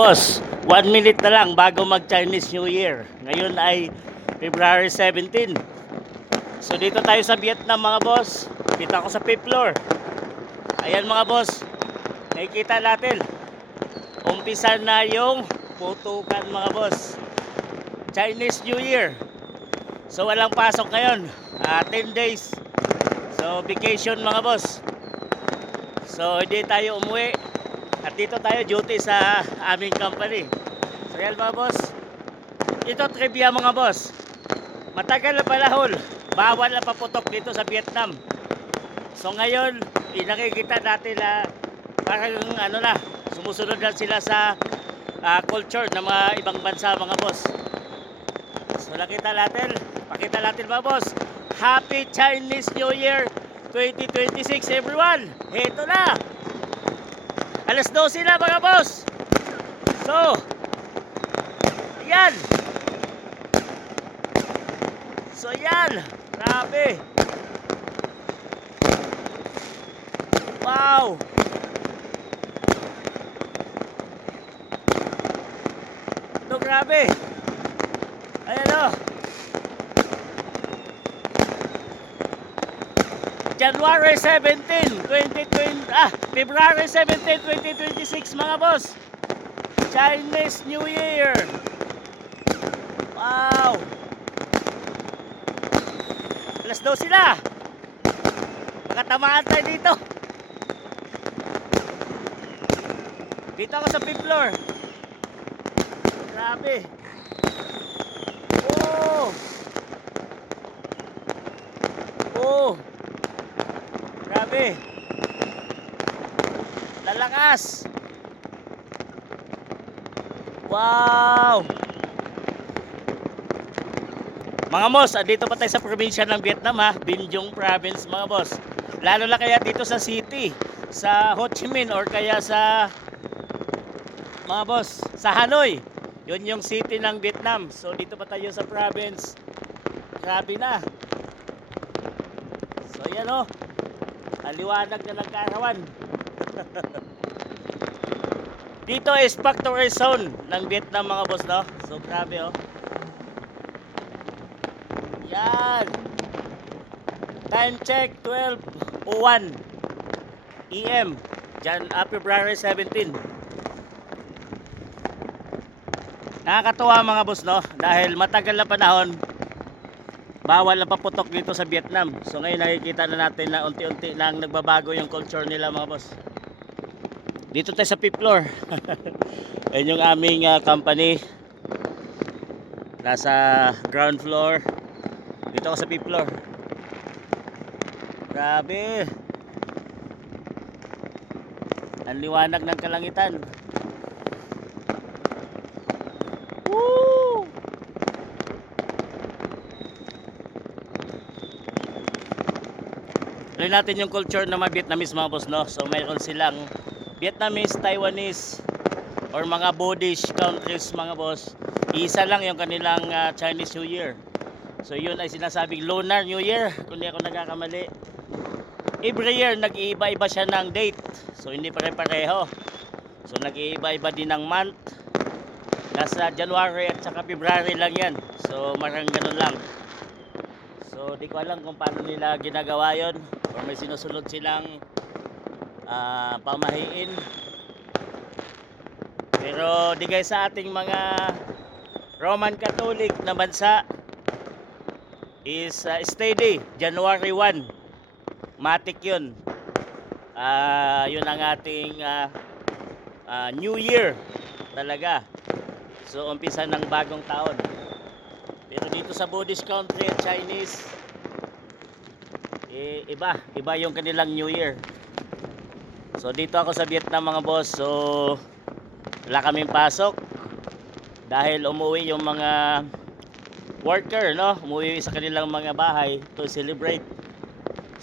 Boss, 1 minute na lang bago mag-Chinese New Year. Ngayon ay February 17. So dito tayo sa Vietnam mga boss. Dito ako sa 5th floor. Ayan mga boss, nakikita natin. Umpisa na yung putukan mga boss. Chinese New Year. So walang pasok ngayon. 10 days. So vacation mga boss. So hindi tayo umuwi. At dito tayo duty sa aming company. So yan mga boss. Ito trivia mga boss. Matagal na panahon, bawal na paputok dito sa Vietnam. So ngayon, nakikita natin na parang ano na, sumusunod na sila sa culture ng mga ibang bansa mga boss. So nakita natin, pakita natin mga boss. Happy Chinese New Year 2026 everyone. Ito na. Alas 12 na mga boss. So, yan. So, yan. Grabe. Wow. Ito, grabe. Ayan o. January 17, 2020, February 17, 2026 mga boss. Chinese New Year. Wow. Alas 12 na. Makatamaan tayo dito. Dito ako sa 5th floor. Grabe. Oh. Oh. Grabe. Lalakas. Wow. Mga boss, dito pa tayo sa probinsya ng Vietnam Binh Duong province mga boss. Lalo na kaya dito sa city, sa Ho Chi Minh or kaya sa mga boss, sa Hanoi. Yun yung city ng Vietnam. So dito pa tayo sa province. Grabe na. So yan aliwanag na nagkaarawan. Dito is factory zone ng Vietnam mga boss So grabe Yan. Time check 12:01 AM. February 17. Nakakatuwa mga boss dahil matagal na panahon bawal na paputok dito sa Vietnam. So ngayon nakikita na natin na unti-unti nang nagbabago yung culture nila mga boss. Dito tayo sa 5th floor. Ayun yung aming company. Nasa ground floor. Dito ako sa 5th floor. Grabe. Ang liwanag ng kalangitan. Woo! Tuloy natin yung culture ng mga Vietnamese mga boss So mayroon silang Vietnamese, Taiwanese or mga Buddhist countries mga boss. Isa lang yung kanilang Chinese New Year. So yun ay sinasabing Lunar New Year kung hindi ako nagkakamali. Every year nag-iiba-iba siya ng date. So hindi pare-pareho. So nag-iiba-iba din ng month. Nasa January at saka February lang yan. So marang ganun lang. So di ko alam kung paano nila ginagawa yon or may sinusunod silang pamahiin. Pero di guys sa ating mga Roman Catholic na bansa is steady January 1. Matik yun. Yun ang ating New Year talaga. So umpisa ng bagong taon. Pero dito sa Buddhist country at Chinese iba yung kanilang New Year. So dito ako sa Vietnam mga boss. So wala kaming pasok dahil umuwi yung mga worker umuwi sa kanilang mga bahay to celebrate.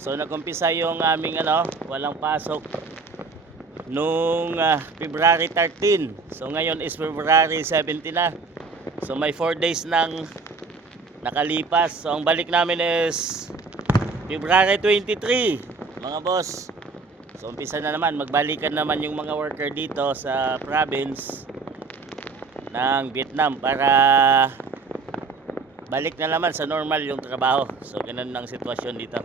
So nagumpisa yung aming walang pasok nung February 13. So ngayon is February 17 na. So may 4 days nang nakalipas. So ang balik namin is February 23 mga boss. So umpisa na naman, magbalikan naman yung mga worker dito sa province. ng Vietnam para balik na naman sa normal yung trabaho. So ganun ang sitwasyon dito.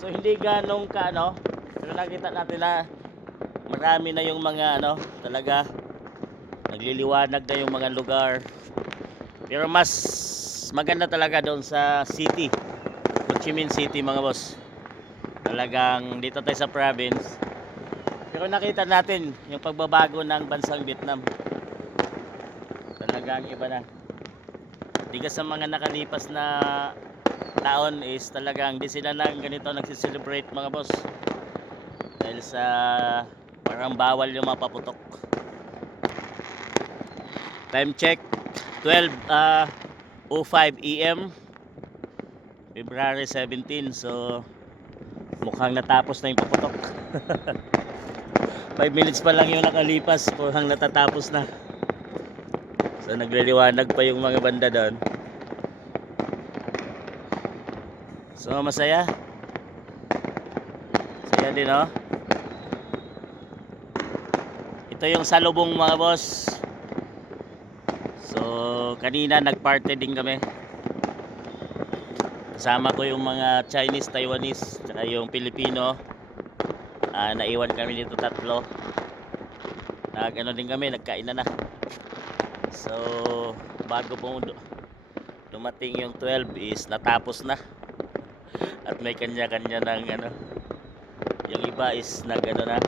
So hindi ganong kaano, pero nakita natin na marami na yung mga ano, talaga nagliliwanag na yung mga lugar. Pero mas maganda talaga doon sa city, Ho Chi Minh City mga boss. Talagang dito tayo sa province. Pero nakita natin yung pagbabago ng bansang Vietnam. Talagang iba na. Diga sa mga nakalipas na taon is talagang di sila nang ganito nagsiselebrate mga boss. Dahil sa parang bawal yung mapaputok. Time check 12:05 AM February 17. So mukhang natapos na yung paputok. 5 minutes pa lang yung nakalipas, mukhang natatapos na. So nagliliwanag pa yung mga banda doon. So masaya. Masaya din, oh. Ito yung salubong mga boss. So kanina nagparty din kami. Kasama ko yung mga Chinese, Taiwanese, tsaka yung Pilipino. Naiwan kami dito tatlo. Nag-ano din kami, nagkain na. So bago po dumating yung 12 is natapos na. At may kanya-kanya ng ano. Yung iba is nag-ano na.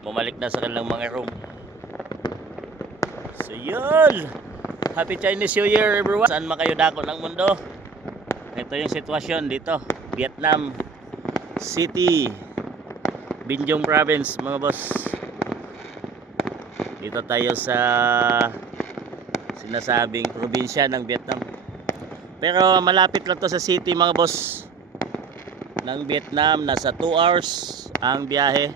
Bumalik na sa kanilang mga room. So yun. Happy Chinese New Year everyone. Saan man kayo dako ng mundo. Ito yung sitwasyon dito, Vietnam City, Binh Duong Province mga boss. Dito tayo sa sinasabing probinsya ng Vietnam. Pero malapit lang to sa city mga boss ng Vietnam. Nasa 2 hours ang biyahe.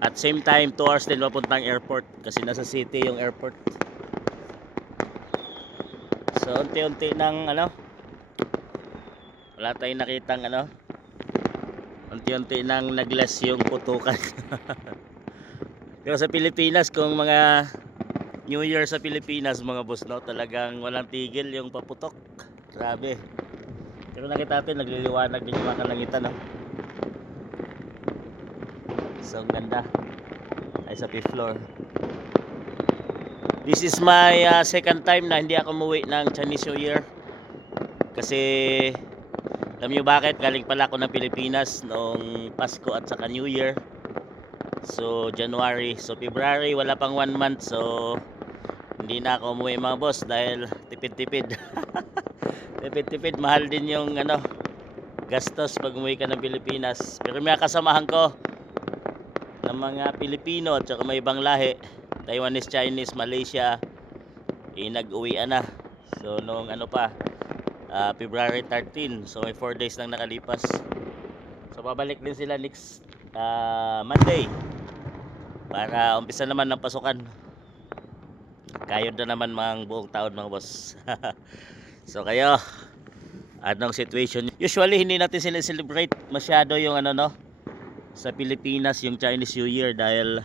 At same time 2 hours din papuntang airport kasi nasa city yung airport. So unti-unti ng ano, wala tayong nakitang ano, unti-unti nang nag-less yung putukan. Pero sa Pilipinas, kung mga New Year sa Pilipinas mga boss, no, talagang walang tigil yung paputok. Grabe. Pero nakita natin nagliliwanag din yung mga kalangitan, no? So ang ganda ay sa 5th floor. This is my second time na hindi ako umuwi ng Chinese New Year. Kasi alam nyo bakit? Galing pala ako ng Pilipinas noong Pasko at saka New Year. So January, so February wala pang 1 month. So hindi na ako umuwi mga boss dahil tipid-tipid. Tipid-tipid, mahal din yung ano, gastos pag umuwi ka ng Pilipinas. Pero may kasamahan ko ng mga Pilipino at saka may ibang lahi, Taiwanese, Chinese, Malaysia, nag-uwian na. So noong ano pa, February 13. So may 4 days lang nakalipas. So babalik din sila next Monday para umpisa naman ng pasukan. Kayod na naman mga buong taon mga boss. So kayo, anong situation? Usually hindi natin sineselebrate masyado yung ano, no, sa Pilipinas yung Chinese New Year dahil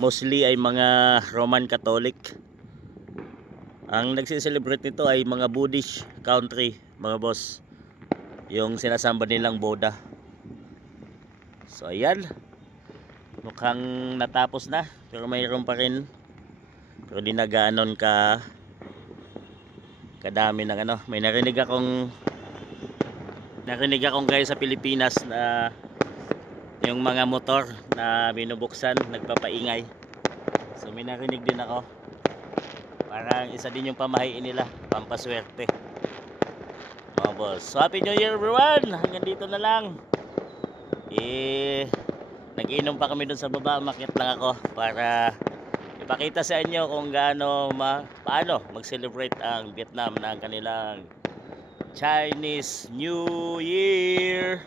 mostly ay mga Roman Catholic. Ang nagsiselebrate nito ay mga Buddhist country mga boss, yung sinasamba nilang Buddha. So ayan, mukhang natapos na pero mayroon pa rin, pero di na gaanon kadami ng ano. May narinig akong kayo sa Pilipinas na yung mga motor na binubuksan nagpapaingay. So may narinig din ako, parang isa din yung pamahiin nila, pampaswerte mga boss. So happy New Year everyone. Hanggang dito na lang. Nag-inom pa kami dun sa baba, umakyat lang ako para ipakita sa inyo kung paano mag-celebrate ang Vietnam ng kanilang Chinese New Year.